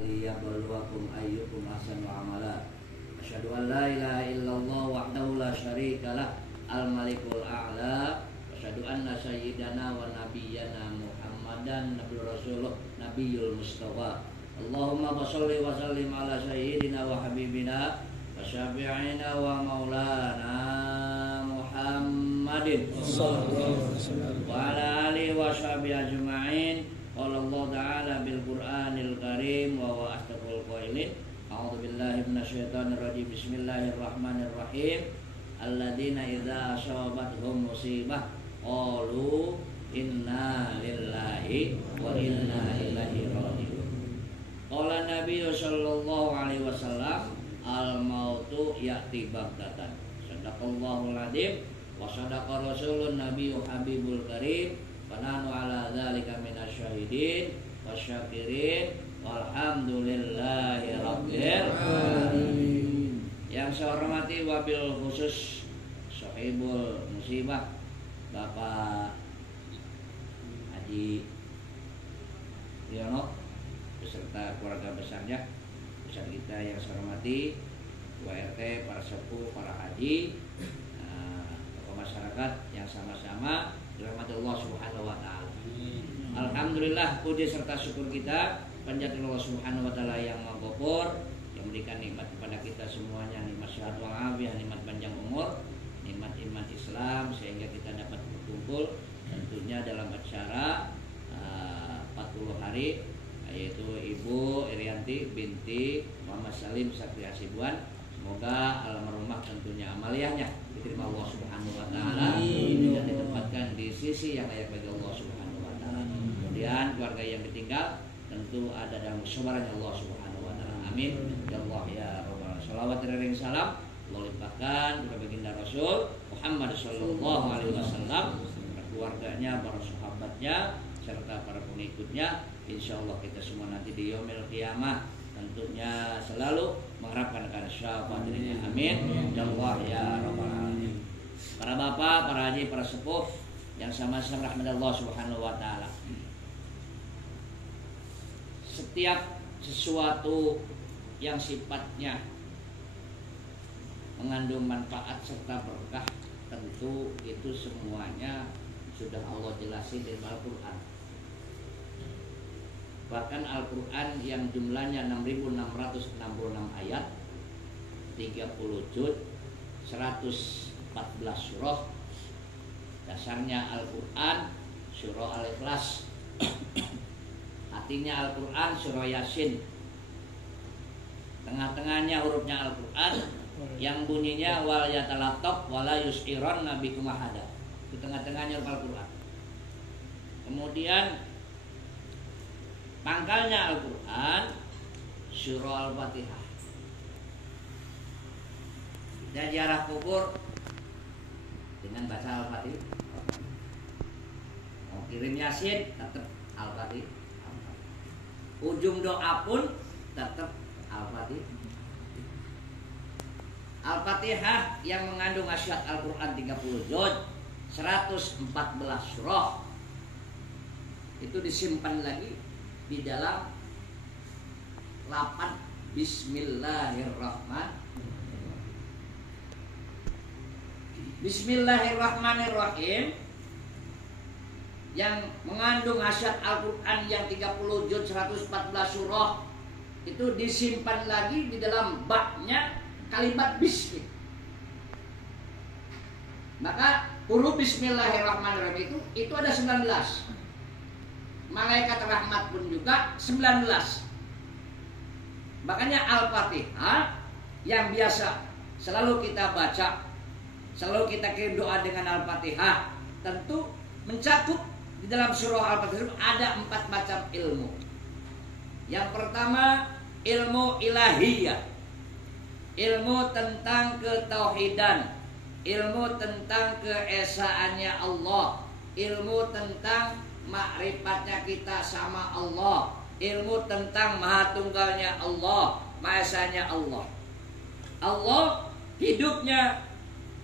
liyabluwakum ayyukum ahsanu amala. Asyhadu an la ilaha illallah wahdahu la syarikalah al-malikul a'la. Asyhadu anna sayyidana wa nabiyyana Muhammadan nabiyur rasulullah nabiyul mustafa. Allahumma shalli wa sallim ala sayyidina wa habibina wa syafi'ina wa maulana Muhammadin wa ala alihi wa sahbihi ajma'in. Qala Allah ta'ala bil Qur'anil Karim wa huwa asdaqul qailin. A'udzu billahi minasyaitonir rajim. Bismillahirrahmanirrahim. Alladzina idza asabathum musibah qalu inna lillahi wa inna ilaihi raji'un. Qala Nabi sallallahu alaihi wasallam al mautu ya'ti baghtatan. Sadaqallahul adzim wa sadaqa rasulun nabiyyu habibul karim. Fananu ala dzalika minasyahidin wasyakirin walhamdulillahi rabbil alamin. Yang saya hormati wabil khusus sahibul musibah Bapak Haji Riono beserta keluarga besarnya, besar kita yang saya hormati, Ketua RT, para sepuh, para haji, tokoh masyarakat yang sama-sama dirahmati Allah Subhanahu wa taala. Alhamdulillah, puji serta syukur kita panjatkan Allah Subhanahu wa taala yang Maha Ghafur, yang memberikan nikmat kepada kita semuanya, nikmat sehat walafiat, nikmat panjang umur, nikmat iman Islam, sehingga kita dapat berkumpul tentunya dalam acara 40 hari, yaitu Ibu Irianti binti Muhammad Salim Sakti Hasibuan. Semoga almarhumah tentunya amaliyahnya diterima Allah Subhanahu wa taala dan ditempatkan di sisi yang layak bagi Allah Subhanahu wa taala. Kemudian keluarga yang ditinggal tentu ada dalam kesabarannya Allah Subhanahu wa taala. Amin. Ya Allah ya Rabbal alamin. Shalawat dan salam Allah limpahkan kepada baginda Rasul Muhammad sallallahu alaihi wasallam, keluarganya, para sahabatnya serta para pengikutnya. Insyaallah kita semua nanti di yaumil qiyamah tentunya selalu mengharapkan karena syafaat dirinya. Amin. Ya Allah ya Rabbal alamin. Para bapak, para haji, para sepuh yang sama-sama rahmat Allah Subhanahu wa taala. Setiap sesuatu yang sifatnya mengandung manfaat serta berkah, tentu itu semuanya sudah Allah jelasin di Al-Qur'an. Bahkan Al-Quran yang jumlahnya 6.666 ayat, 30 juz, 114 surah. Dasarnya Al-Quran surah Al-Ikhlas. Artinya Al-Quran surah Yasin. Tengah-tengahnya hurufnya Al-Quran yang bunyinya wal yatalattaf wala yus'iran nabikum ahada. Di tengah-tengahnya huruf Al-Quran. Kemudian pangkalnya Al-Quran surah Al-Fatihah. Dan ziarah kubur dengan baca Al-Fatihah. Mau kirim Yasin tetap Al-Fatihah. Ujung doa pun tetap Al-Fatihah. Al-Fatihah yang mengandung asyat Al-Quran 30 juz, 114 surah, itu disimpan lagi di dalam 8 Bismillahirrahmanirrahim. Bismillahirrahmanirrahim yang mengandung asyat Al-Quran yang 30 juz 114 surah itu disimpan lagi di dalam baknya kalimat bismillah. Maka huruf Bismillahirrahmanirrahim itu ada 19. Malaikat rahmat pun juga 19. Makanya Al-Fatihah yang biasa selalu kita baca, selalu kita kirim doa dengan Al-Fatihah, tentu mencakup di dalam surah Al-Fatihah ada 4 macam ilmu. Yang pertama ilmu ilahiyah, ilmu tentang ketauhidan, ilmu tentang keesaannya Allah, ilmu tentang makrifatnya kita sama Allah, ilmu tentang maha tunggalnya Allah, maha esanya Allah. Allah hidupnya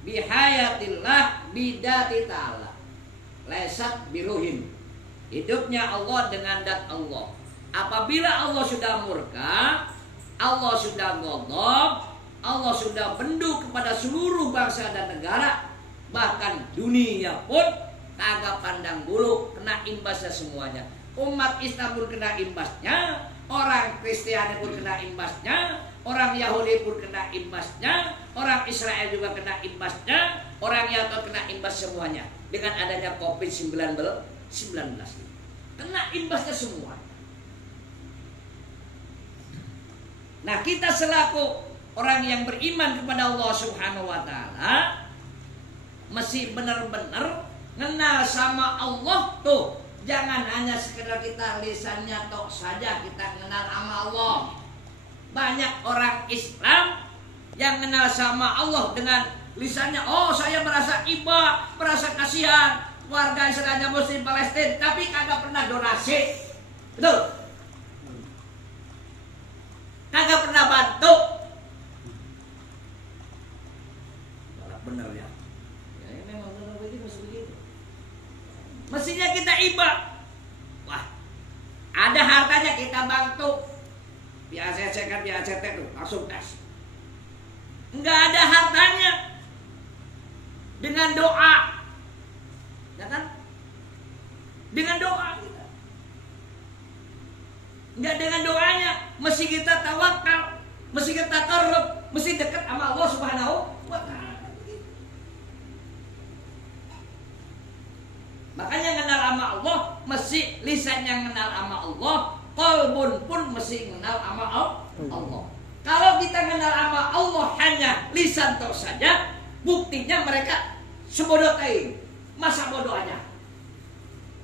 bihayatillah bidati ta'ala laisat biruhin. Hidupnya Allah dengan dat Allah, Apabila Allah sudah murka, Allah sudah ghadab, Allah sudah bendu kepada seluruh bangsa dan negara, bahkan dunia pun kagak pandang bulu, kena imbasnya semuanya. Umat Islam pun kena imbasnya, orang Kristiani pun kena imbasnya, orang Yahudi pun kena imbasnya, orang Israel juga kena imbasnya, orang Yahudi kena imbas semuanya. Dengan adanya COVID-19, kena imbasnya semua. Nah, kita selaku orang yang beriman kepada Allah Subhanahu wa taala mesti benar-benar kenal sama Allah tuh. Jangan hanya sekedar kita lisannya tok saja kita kenal sama Allah. Banyak orang Islam yang kenal sama Allah dengan lisannya, oh saya merasa iba, merasa kasihan warga istilahnya Muslim Palestina, tapi kagak pernah donasi. Betul? Kagak pernah bantu. Benar ya. Ya memang benar begitu, begitu. Mestinya kita iba. Wah, ada hartanya kita bantu. Biasa kan biasa tuh langsung tes. Enggak ada hartanya. Dengan doa. Ya kan? Dengan doa kita. Enggak dengan doanya, mesti kita tawakal, mesti kita qarab, mesti dekat sama Allah Subhanahu wa taala. Makanya kenal sama Allah, mesti lisan yang kenal sama Allah, qalbun pun mesti kenal sama Allah. Kalau kita kenal sama Allah hanya lisan tok saja, buktinya mereka sebodoh kain, masa bodoh aja.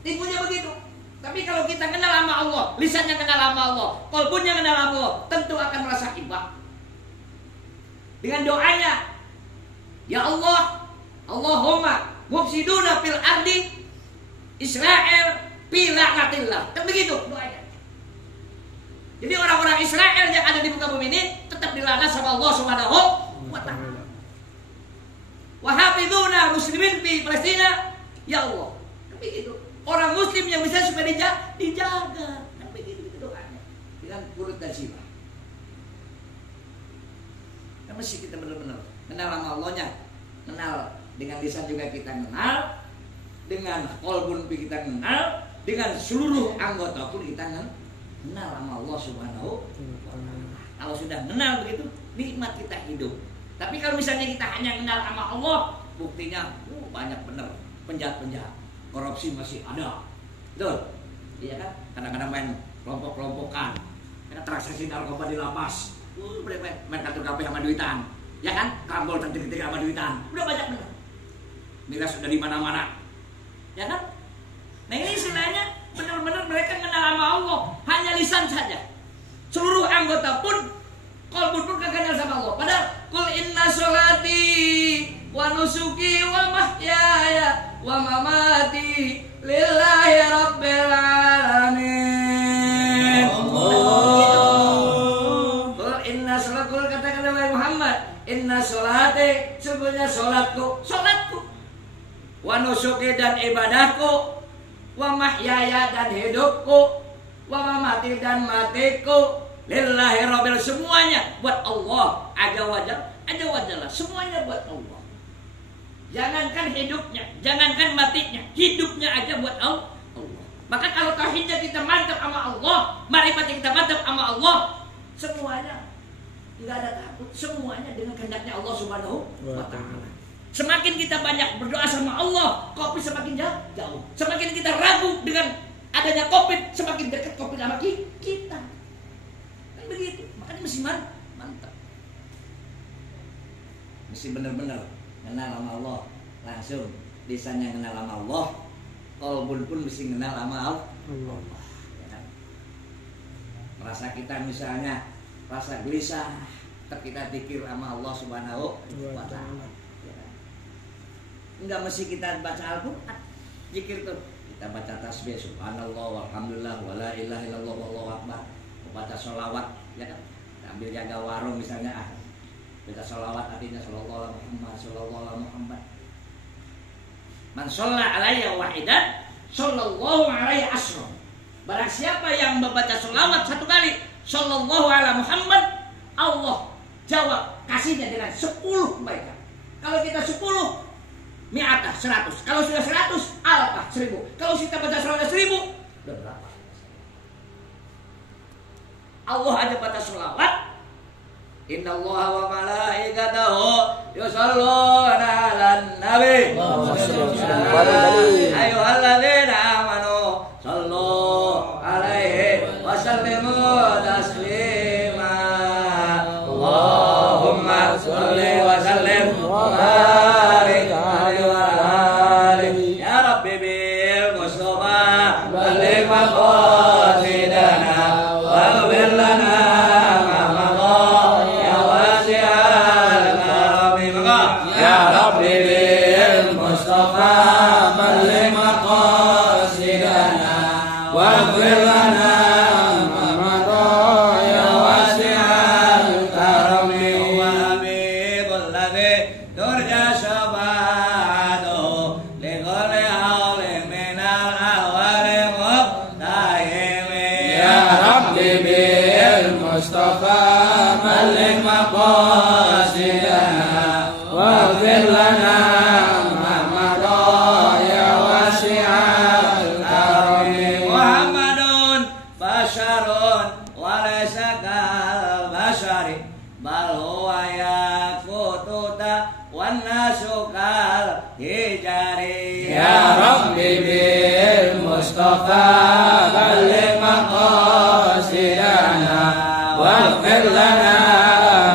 Tipunya begitu. Tapi kalau kita kenal sama Allah, lisannya kenal sama Allah, qalbunnya kenal sama Allah, tentu akan merasa iba. Dengan doanya, ya Allah, Allahumma mufsiduna fil ardi Israel bila'natillah. Kan begitu doanya. Jadi orang-orang Israel yang ada di muka bumi ini tetap dilaknat sama Allah Subhanahu wa taala. Wa hafizuna muslimin fi Palestina, ya Allah. Kan begitu. Orang muslim yang bisa supaya dijaga. Kan begitu doanya. Dengan urut dan sifat. Kan mesti kita benar-benar kenal sama Allahnya. Kenal dengan lisan juga kita kenal. Dengan qalbun kita kenal, dengan seluruh anggota pun kita kenal sama Allah Subhanahu wa taala. Kalau sudah kenal begitu, nikmat kita hidup. Tapi kalau misalnya kita hanya kenal sama Allah, buktinya banyak benar penjahat-penjahat. Korupsi masih ada. Betul? Iya kan? Kadang-kadang main kelompok-kelompokan. Ada transaksi narkoba di lapas. Main kartu KP sama duitan. Ya kan? Kambol tertik-tertik sama duitan. Udah banyak benar. Miras sudah di mana-mana. Ya kan? Nah ini istilahnya benar-benar mereka kenal sama Allah, hanya lisan saja. Seluruh anggota pun, qalbun pun kagak kenal sama Allah. Padahal qul inna sholati wa nusuki wa mahyaya wa mamati lillahi rabbil alamin. Qul inna sholati, katakan wahai Muhammad, inna sholati, sesungguhnya salatku wa nusuki dan ibadahku, wa mahyaya dan hidupku, wa mamati dan matiku, lillahi rabbil, semuanya buat Allah azza wajalla, semuanya buat Allah. Jangankan hidupnya, jangankan matinya, hidupnya aja buat Allah. Maka kalau tauhidnya kita mantap sama Allah, marifatnya kita mantap sama Allah, semuanya enggak ada takut, semuanya dengan kehendaknya Allah Subhanahu wa taala. Semakin kita banyak berdoa sama Allah, COVID semakin jauh. Semakin kita ragu dengan adanya COVID, semakin dekat COVID sama kita. Kan begitu. Makanya mesti mantap. Mesti benar-benar kenal sama Allah. Langsung lisannya kenal sama Allah, qalbun pun mesti kenal sama Allah. Ya kan? Merasa kita misalnya rasa gelisah, kita zikir sama Allah Subhanahu wa taala. Enggak mesti kita baca Al-Quran, zikir tuh. Kita baca tasbih subhanallah walhamdulillah wala ilaha illallah wallahu akbar. Baca sholawat, ya kan? Ambil jaga warung misalnya, baca sholawat artinya sallallahu alaihi Muhammad. Man shalla alayya wahidan sallallahu alaihi asra. Barang siapa yang membaca sholawat 1 kali sallallahu ala Muhammad, Allah jawab kasihnya dengan 10 kebaikan. Kalau kita 10 mi'atah 100. Kalau sudah 100 alfah 1000. Kalau kita baca sholawat 1000 udah berapa? Allah aja baca sholawat. Innallaha wa malaikatahu yusholluna 'alan nabi. Ayyuhalladzina amanu shallu 'alaihi wa sallimu taslima. Allahumma shalli wa sallim wa barik 'alaihi wa alihi. Ya Rabbi bil Mustafa balligh maqasidana waghfir lana واغفر لنا ما مضى يا واسع الكرم وحبيب الذي ترجى شفاعته لكل حول من الأهوال مقتحم يا ربي بالمصطفى بلغ مقاصدنا واغفر لنا ما مضى يا واسع bal huwa yaqututa wan nasukal hijari ya Rabbi bil Mustafa balligh maqasidana waghfir lana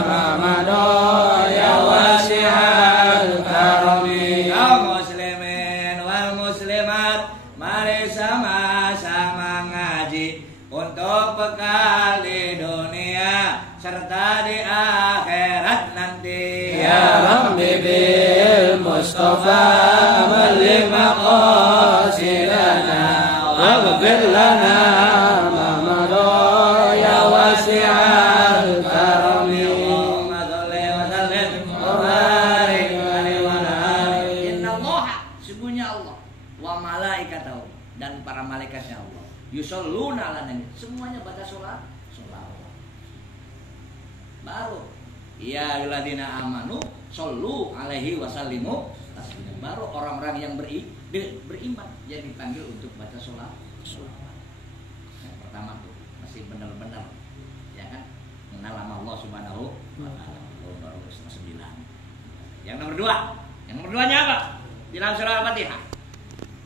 ma madha ya wasi'al karami ya muslimin wal muslimat mari sama-sama ngaji untuk bekal di dunia serta di akhirat nanti ya Rabbi bil Mustafa balligh maqasidana waghfir lana ma madha ya wasi'al karami Allahumma shalli wa sallim wa barik 'alaihi wa alihi. Innallaha sesungguhnya Allah wa malaikatahu dan para malaikatnya Allah yusholluna 'alan nabi semuanya baca sholat baru ya ayyuhalladzina amanu shollu alaihi wasallimu taslima. Baru orang-orang yang beriman yang dipanggil untuk baca sholat. Yang pertama tuh masih benar-benar ya kan mengenal nama Allah Subhanahu wa taala. Baru 9. Yang nomor 2, yang nomor 2-nya apa? Di dalam surah Al-Fatihah.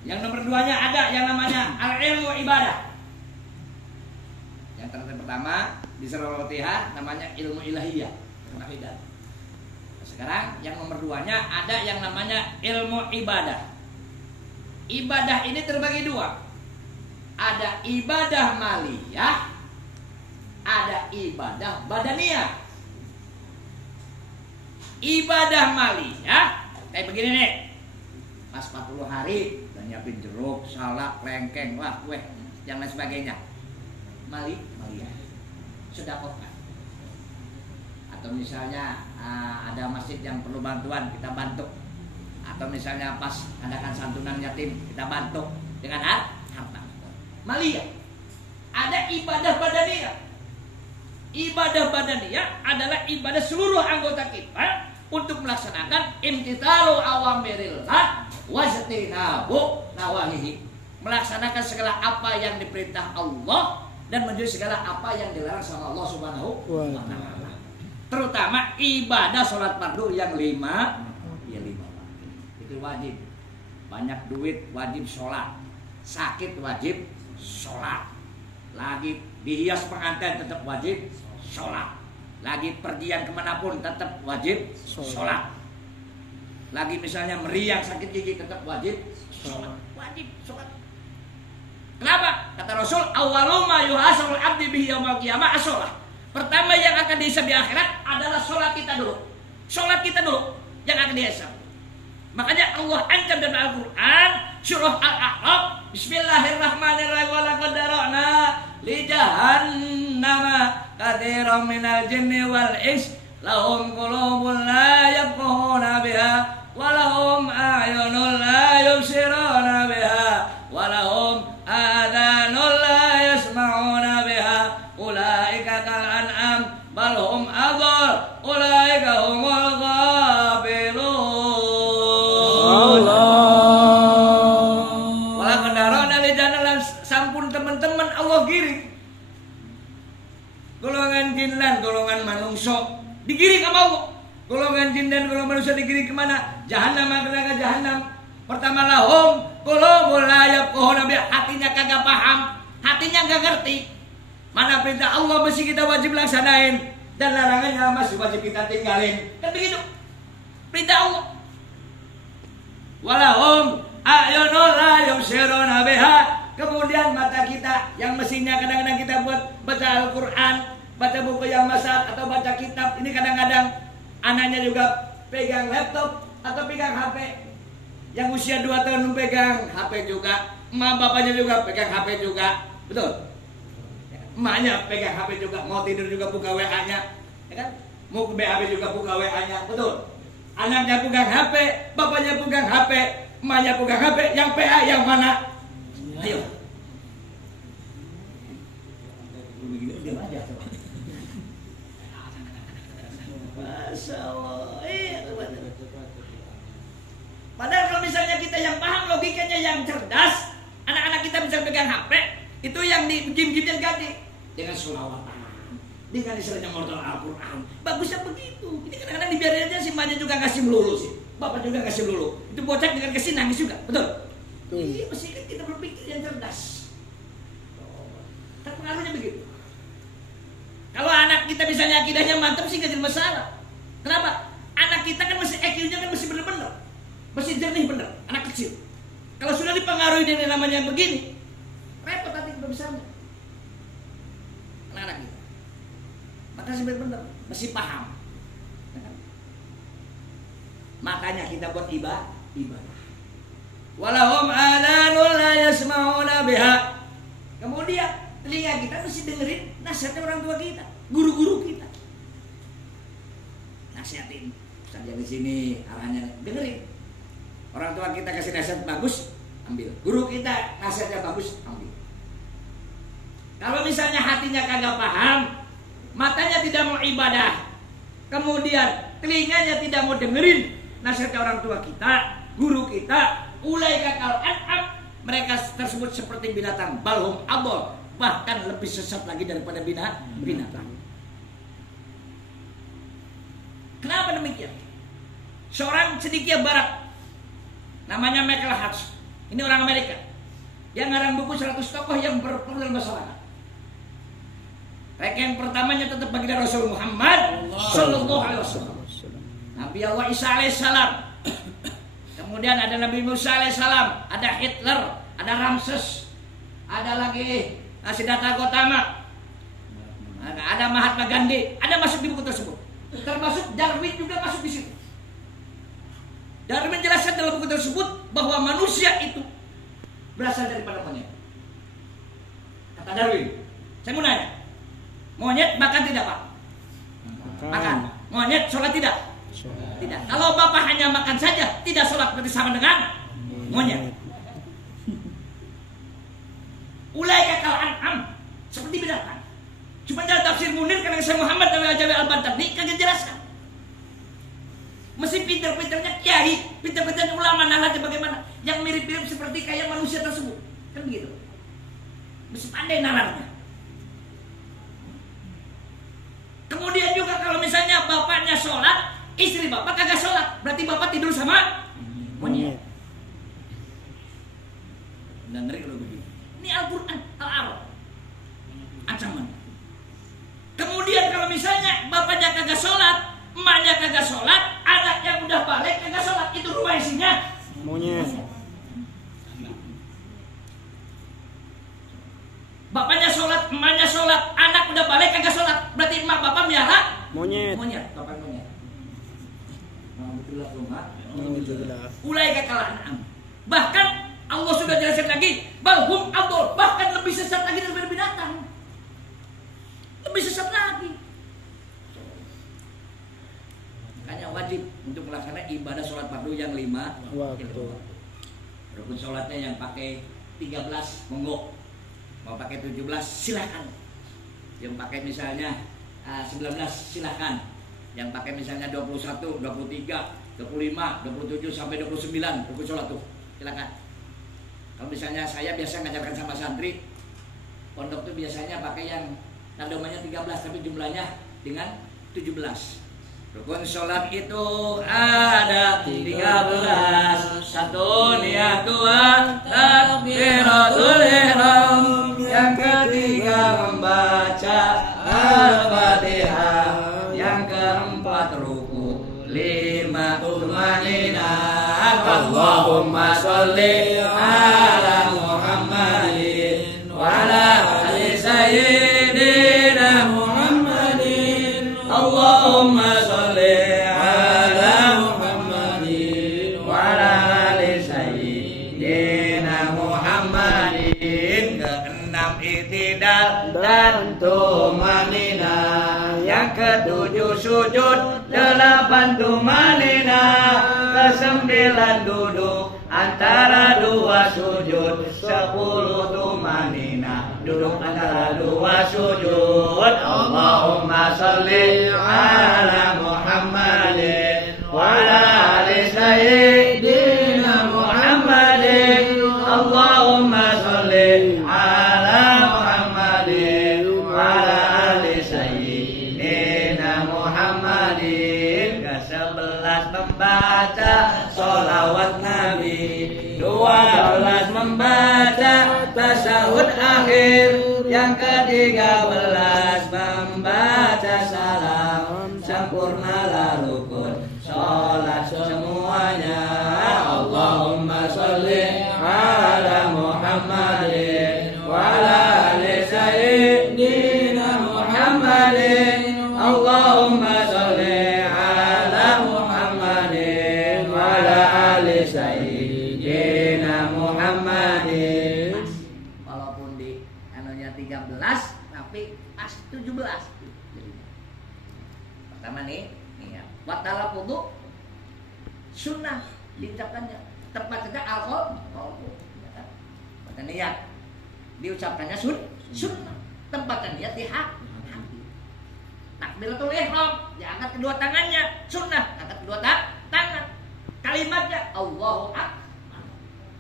Yang nomor 2-nya ada yang namanya al-ilmu ibadah. Yang pertama di surah Al-Fatihah namanya ilmu ilahiyah, tauhid. Sekarang yang nomor 2-nya ada yang namanya ilmu ibadah. Ibadah ini terbagi 2. Ada ibadah maliyah, ada ibadah badaniyah. Ibadah maliyah kayak begini nih. Pas 40 hari udah nyiapin jeruk, salak, lengkeng, wah, kue, yang lain sebagainya. Maliyah. Sedekahkan. Atau misalnya ada masjid yang perlu bantuan, kita bantu. Atau misalnya pas adakan santunan yatim, kita bantu dengan harta. Maliyah. Ada ibadah badaniyah. Ibadah badaniyah adalah ibadah seluruh anggota kita untuk melaksanakan imtithalu awamirillah wajtinabu nawahihi. Melaksanakan segala apa yang diperintah Allah dan menjauhi segala apa yang dilarang sama Allah Subhanahu wa taala. Terutama ibadah sholat fardu yang 5 waktu. Itu wajib. Banyak duit wajib sholat. Sakit wajib sholat. Lagi dihias pengantin tetap wajib sholat. Lagi pergian kemanapun tetap wajib sholat. Lagi misalnya meriang sakit gigi tetap wajib sholat. Wajib sholat. Kenapa? Kata Rasul, awwalu ma yuhasabul abdi bihi yaumil qiyamah as-shalah. Pertama yang akan dihisab di akhirat adalah sholat kita dulu. Sholat kita dulu yang akan dihisab. Makanya Allah ancam dalam Al-Quran surah Al-A'raf, Bismillahirrahmanirrahim, wa laqad dara'na li jahannama katsiran minal jinni wal ins lahum qulubun la yafqahuna biha wa lahum a'yunun la yubsiruna biha wa lahum adhanun la an'am bal hum adall ulaika humul ghafilun. Wala kendaraan ali janalan sampun teman-teman Allah giring. Golongan jin lan golongan manungso digiring sama Allah. Golongan jin dan golongan manusia digiring kemana? Jahanam, neraka jahanam. Pertama lahum qulubul la yafqahuna bi, hatinya kagak paham, hatinya enggak ngerti. Mana perintah Allah mesti kita wajib laksanain dan larangannya masih wajib kita tinggalin. Kan begitu. Perintah Allah. Walahum a'yunul la yubsiruna biha. Kemudian mata kita yang mestinya kadang-kadang kita buat baca Al-Qur'an, baca buku yang masal atau baca kitab, ini kadang-kadang anaknya juga pegang laptop atau pegang HP. Yang usia 2 tahun pegang HP juga, emak bapaknya juga pegang HP juga, betul? Emaknya pegang HP juga, mau tidur juga buka WA-nya, ya kan? Mau ke BHP juga buka WA-nya, betul? Anaknya pegang HP, bapaknya pegang HP, emaknya pegang HP, yang PA yang mana? Ayo. Masya Allah. Padahal kalau misalnya kita yang paham logikanya, yang cerdas, anak-anak kita bisa pegang HP, itu yang di game-game ganti dengan sholawatan, dengan istilahnya modal Al-Quran. Bagusnya begitu. Ini kadang-kadang dibiarin aja, si emaknya juga kasih melulu sih, bapak juga kasih melulu. Itu bocah dengan kasih nangis juga, betul? Iya, mesti kan kita berpikir yang cerdas. Terpengaruhnya begitu. Kalau anak kita misalnya akidahnya mantap sih gak jadi masalah. Kenapa? Anak kita kan masih IQ-nya kan masih bener-bener, masih jernih bener, anak kecil. Kalau sudah dipengaruhi dengan namanya begini, repot nanti besarnya. Anak-anak kita, maka bener-bener masih paham. Makanya kita buat ibadah. Walahum adanul la yasma'una biha. Kemudian telinga kita mesti dengerin nasihatnya orang tua kita, guru-guru kita. Nasihatin, saja di sini arahnya dengerin. Orang tua kita kasih nasihat bagus, ambil. Guru kita nasihatnya bagus, ambil. Kalau misalnya hatinya kagak paham, matanya tidak mau ibadah, kemudian telinganya tidak mau dengerin nasihatnya orang tua kita, guru kita, ulaika kal an'am, mereka tersebut seperti binatang, balhum adall, bahkan lebih sesat lagi daripada binatang. Kenapa demikian? Seorang cendekia barat namanya Michael Hutch, ini orang Amerika, yang ngarang buku 100 tokoh yang berpengaruh dalam masyarakat. Yang pertamanya tetap baginda Rasul Muhammad Sallallahu Alaihi Wasallam, Nabi Allah Isa Alaihissalam, kemudian ada Nabi Musa Alaihissalam, ada Hitler, ada Ramses, ada lagi Siddhartha Gautama, ada Mahatma Gandhi, ada masuk di buku tersebut. Termasuk Darwin juga masuk di situ. Darwin jelaskan dalam buku tersebut bahwa manusia itu berasal daripada monyet. Kata Darwin, saya mau nanya, monyet makan tidak Pak? Makan. Monyet sholat tidak? Tidak. Kalau Bapak hanya makan saja, tidak sholat, berarti sama dengan monyet. Ulaika kal an'am, seperti binatang. Cuma dalam tafsir Munir karena saya Muhammad dan Al-Jawi Al-Bantabni kagak jelaskan. Mesti pintar-pintarnya kiai, pintar-pintarnya ulama nalarnya bagaimana, yang mirip-mirip seperti kayak manusia tersebut, kan begitu. Mesti pandai nalarnya. Kemudian juga kalau misalnya bapaknya sholat, istri bapak kagak sholat, berarti bapak tidur sama monyet. Nggak ngeri kalau begitu. Ini Al-Quran, Al-Arab, ancaman. Kemudian kalau misalnya bapaknya kagak sholat, emaknya kagak sholat, anak yang udah balik kagak sholat, itu rumah isinya monyet. Bapaknya sholat, emaknya sholat, anak udah balik kagak sholat, berarti emak bapak miara monyet. Bapak monyet. Ulaika kal an'am. Bahkan Allah sudah jelaskan lagi, balhum adall, bahkan lebih sesat lagi daripada binatang. Lebih sesat lagi. Makanya wajib untuk melaksanakan ibadah sholat fardu yang 5 waktu. Rukun sholatnya yang pakai 13 monggo, mau pakai 17 silakan. Yang pakai misalnya 19 silahkan. Yang pakai misalnya 21, 23, 25, 27 sampai 29 rukun sholat tuh silahkan. Kalau misalnya saya biasa ngajarkan sama santri pondok tuh biasanya pakai yang nadomanya 13 tapi jumlahnya dengan 17. Rukun sholat itu ada 13. Satu niat, dua takbiratul ihram. Yang ketiga membaca Al-Fatihah. Yang keempat ruku. 5 tumaninah. Allahumma sholli ala Muhammadin wa ala ali sayyidina Muhammadin. Allahumma sholli ala Muhammadin wa ala ali sayyidina Muhammadin. Keenam i'tidal dan tumaninah. Yang ketujuh sujud, 8 tumaninah. Ke-9 duduk antara 2 sujud, 10 tumaninah. Duduk antara 2 sujud. Allahumma sholli ala Muhammadin wa ala ali sayyidina Muhammadin. Allahumma sholli ala Muhammadin wa ala ali sayyidina Muhammadin. Ke-11 membaca sholawat Nabi. 12 membaca tasyahud akhir. Yang ke-13 membaca salam sempurna rukun sholat semuanya. Allahumma sholli ala Muhammadin wa ala ali sayyidina Muhammadin. Allahumma sholli ala Muhammadin wa ala ali sayyidina Muhammadin. Walaupun di anunya 13 tapi pas 17. Pertama nih ya. Watala wudu sunnah diucapkannya. Tepat saja alkohol. Maka niat diucapkannya sunnah. Tempatkan niat di hati. Takbiratul ihram, diangkat kedua tangannya, sunnah, angkat kedua tangan. Kalimatnya Allahu Akbar.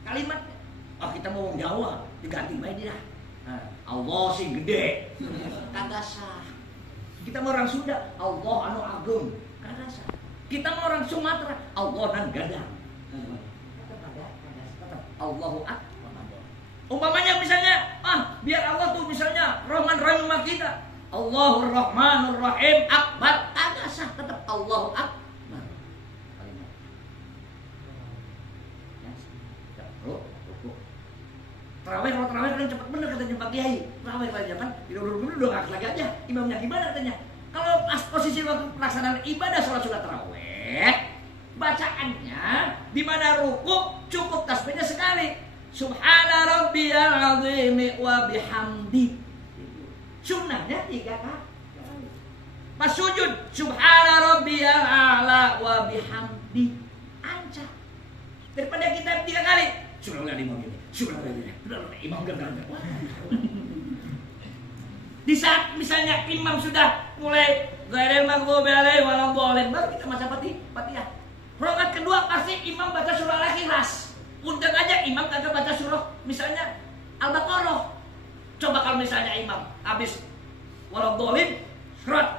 Kalimatnya, kita mau ngomong Jawa, diganti bae dia. Allah sih gede. Kagak sah. Kita mau orang Sunda, Allah anu agung. Kagak sah. Kita mau orang Sumatera, Allah nan gadang. Tetap Allahu Akbar. Umpamanya misalnya, biar Allah tuh misalnya Rahman Rahim sama kita. Allahur Rahmanur Rahim Akbar. Kagak sah, tetap Allahu Akbar. Terawih, kalau terawih kan cepat bener katanya Pak Kiai. Terawih kalau jangan dulu doa lagi aja. Imamnya gimana katanya? Kalau pas posisi waktu pelaksanaan ibadah sholat terawih, bacaannya di mana ruku cukup tasbihnya sekali. Subhana rabbiyal azim wa bihamdi. Sunnahnya 3 kali. Pas sujud, subhana rabbiyal a'la wa bihamdi. Ancah. Daripada kita 3 kali. Subhanallah. Imam gagal. Di saat misalnya imam sudah mulai ghairil maghdubi alaihim waladhdallin, baru kita baca Fatihah. Rakaat kedua pasti imam baca surah Al-Ikhlas. Undang aja imam kagak baca surah misalnya Al-Baqarah. Coba kalau misalnya imam habis waladhdallin,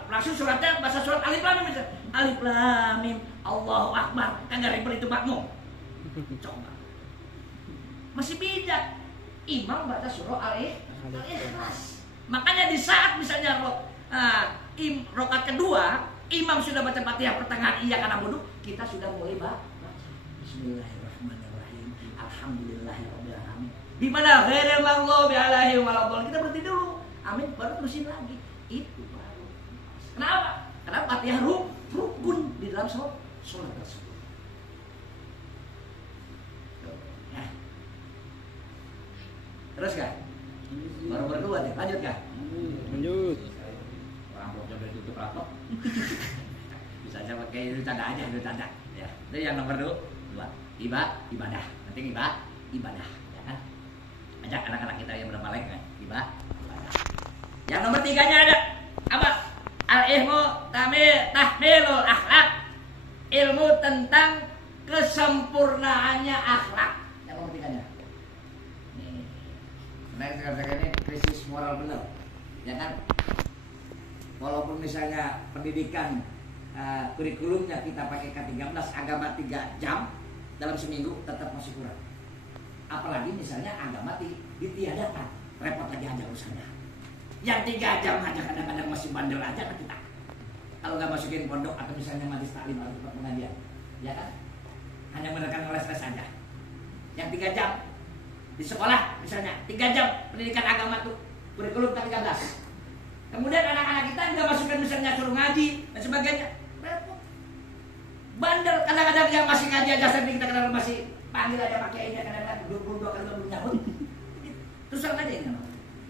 langsung suratnya baca surat Alif Lam Mim misalnya. Alif Lam Mim, Allahu Akbar. Kagak ribet itu makmum. Coba. Masih bijak. Imam baca surah Al-Ikhlas. Makanya di saat misalnya rakaat kedua, imam sudah baca Fatihah pertengahan iya karena wudhu, kita sudah mulai baca Bismillahirrahmanirrahim. Alhamdulillahirabbil alamin. Di mana ghairil maghdubi alaihim waladhdallin, kita berhenti dulu. Amin, baru terusin lagi. Itu baru. Kenapa? Karena Fatihah rukun di dalam sholat tersebut. Terus kan? Baru berdua deh, lanjut kan? Lanjut. Orang belum sampai tutup rapat. Bisa aja pakai itu tanda aja, itu tanda. Ya. Itu yang nomor 2. Ibadah. Penting ibadah, ya kan? Ajak anak-anak kita yang berapa lagi kan? Ibadah. Yang nomor 3-nya ada apa? Al-ilmu tahmilul akhlak. Ilmu tentang kesempurnaannya akhlak. Yang memperhatikannya. Nih. Nah, katakan ini krisis moral benar. Ya kan? Walaupun misalnya pendidikan kurikulumnya kita pakai K13 agama 3 jam dalam seminggu tetap masih kurang. Apalagi misalnya agama ditiadakan, repot lagi aja urusannya. Yang 3 jam aja kadang-kadang masih bandel aja kan kita. Kalau nggak masukin pondok atau misalnya majlis taklim atau tempat pengajian, ya kan? Hanya menekan les-les saja. Yang 3 jam di sekolah misalnya 3 jam pendidikan agama tuh kurikulum K13. Kemudian anak-anak kita nggak masukkan misalnya suruh ngaji dan sebagainya, repot. Bandel kadang-kadang yang masih ngaji aja sering kita kadang masih panggil aja pakai ini kadang-kadang 22 kali belum nyambut. Terus serang aja ini.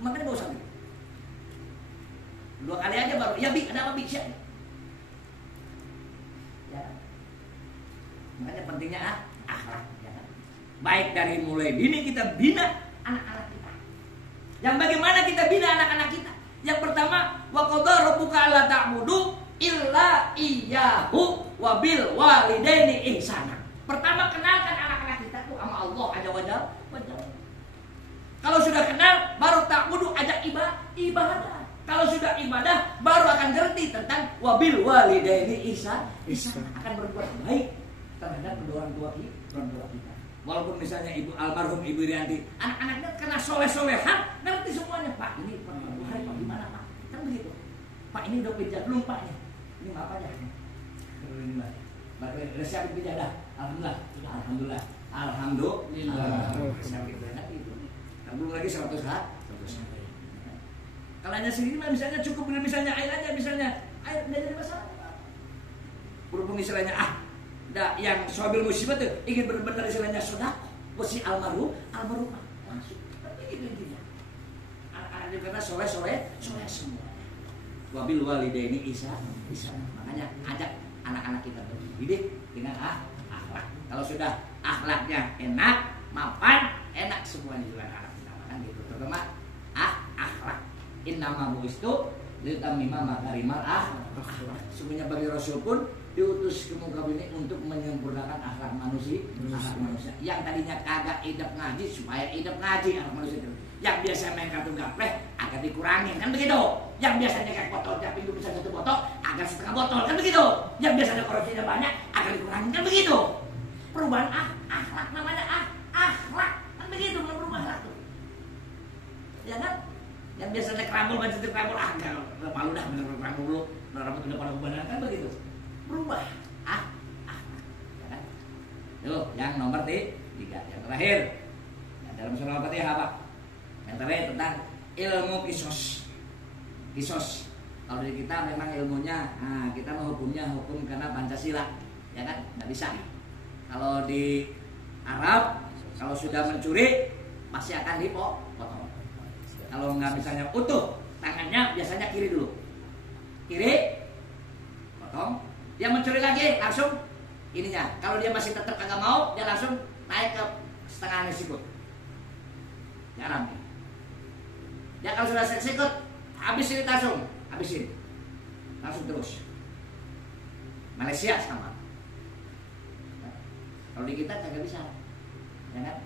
Makanya nggak usah. 2 kali aja baru. Ya bi, ada apa bi? Ya. Makanya pentingnya akhlak. Ya. Baik dari mulai dini kita bina anak-anak kita. Yang bagaimana kita bina anak-anak kita? Yang pertama, wa qadara rabbuka alla ta'budu illa iyyahu wa bil walidaini ihsana. Pertama kenalkan anak-anak kita tuh sama Allah Azza wa Jalla. Kalau sudah kenal baru ta'budu ajak ibadah. Kalau sudah ibadah baru akan ngerti tentang wa bil walidaini ihsana. Akan berbuat baik terhadap kedua orang tua kita. Walaupun misalnya almarhum Ibu Rianti, anak-anaknya kena soleh-solehan, ngerti semuanya. Pak, ini hari Pak gimana Pak? Kan begitu. Pak, ini udah pijat belum Pak? Ini maaf aja. Udah siap pijat dah. Alhamdulillah. Belum lagi 100 hari. Kalau hanya sendiri mah misalnya cukup misalnya air aja misalnya. Air enggak jadi masalah. Berhubung istilahnya yang sobil musibah tuh ingin benar-benar istilahnya sedekah, si almarhum masuk. Tapi gitu intinya. Anak-anak karena soleh semua. Wabil walidaini ihsana. Makanya ajak anak-anak kita berdidik dengan akhlak. Kalau sudah akhlaknya enak, mapan, enak semuanya juga anak kita. Kan gitu. Terutama akhlak. Innama bu'istu litammima makarimal akhlak. Semuanya bagi Rasul pun diutus ke muka bumi untuk menyempurnakan akhlak manusia. Yang tadinya kagak idap ngaji supaya idap ngaji akhlak manusia itu. Yang biasa main kartu gapleh agak dikurangin kan begitu. Yang biasanya kayak botol tiap minggu bisa 1 botol agak setengah botol kan begitu. Yang biasanya korupsinya banyak agak dikurangin kan begitu. Perubahan akhlak namanya akhlak kan begitu berubah akhlak tuh. Ya kan? Yang biasanya kerambul baca kerambul agak malu dah bener kerambul dulu rambut udah pada ubah kan begitu. Berubah ya kan? Tuh yang nomor 3 yang terakhir dalam surah Al-Fatihah apa? Yang terakhir tentang ilmu kisos. Kalau di kita memang ilmunya kita menghukumnya hukum karena Pancasila ya kan? Nggak bisa. Kalau di Arab kalau sudah mencuri pasti akan dipotong. Kalau nggak misalnya utuh tangannya biasanya kiri dulu, kiri potong. Dia mencuri lagi langsung ininya. Kalau dia masih tetap agak mau, dia langsung naik ke setengahnya sikut. Jarang. Ya kalau sudah sikut, habisin langsung terus. Malaysia sama. Kalau di kita kagak bisa, ya kan?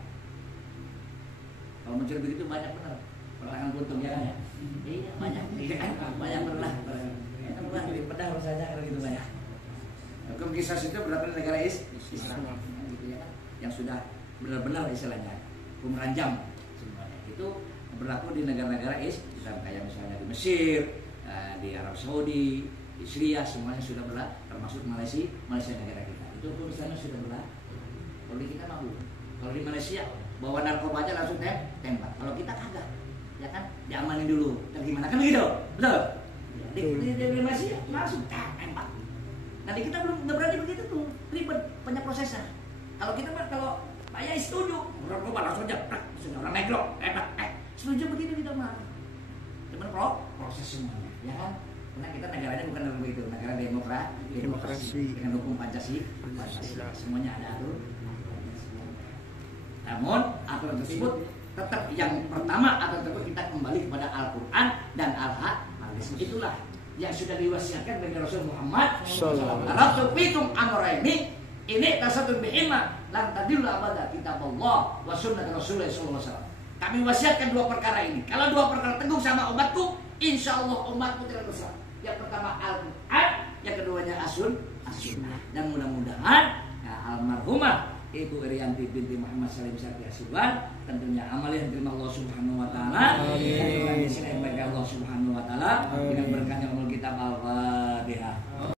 Kalau mencuri begitu banyak benar. Perlahan buntung ya kan ya? Iya banyak, banyak pernah di pedang saja kalau gitu banyak. Hukum qisas itu berlaku di negara Islam, gitu ya kan? Yang sudah benar-benar istilahnya hukum ranjam semuanya itu berlaku di negara-negara Islam kayak misalnya di Mesir, di Arab Saudi, di Syria semuanya sudah berlaku, termasuk Malaysia negara kita. Itu hukum Islamnya sudah berlaku. Kalau di kita mau, kalau di Malaysia bawa narkoba aja langsung tembak. Kalau kita kagak. Ya kan diamanin dulu dan gimana kan begitu betul di Malaysia langsung tembak. Nanti kita belum berani begitu tuh ribet banyak prosesnya. Kalau kita mah kalau Pak Yai setuju narkoba langsung jeplak sudah orang neglok setuju begitu kita mah cuman proses semuanya ya kan karena kita negaranya bukan begitu negara demokrasi dengan hukum Pancasila semuanya ada atur. Namun aturan tersebut tetap yang pertama atau tetap kita kembali kepada Al-Quran dan Al-Hadis. Itulah yang sudah diwasiatkan bagi Rasul Muhammad sallallahu alaihi wasallam. Fikum amrayni ini tasatun bi'ima lan tadillu abada kitabullah wa sunnah Rasulullah sallallahu alaihi wasallam. Kami wasiatkan dua perkara ini. Kalau dua perkara teguh sama umatku, insya Allah umatku tidak dosa. Yang pertama Al-Quran, yang keduanya as-sunnah. Dan mudah-mudahan almarhumah Ibu Irianti binti Muhammad Salim Syarki Asirwan tentunya amal yang diterima Allah Subhanahu wa taala dan doanya bagi Allah Subhanahu wa taala dengan berkahnya umul kitab al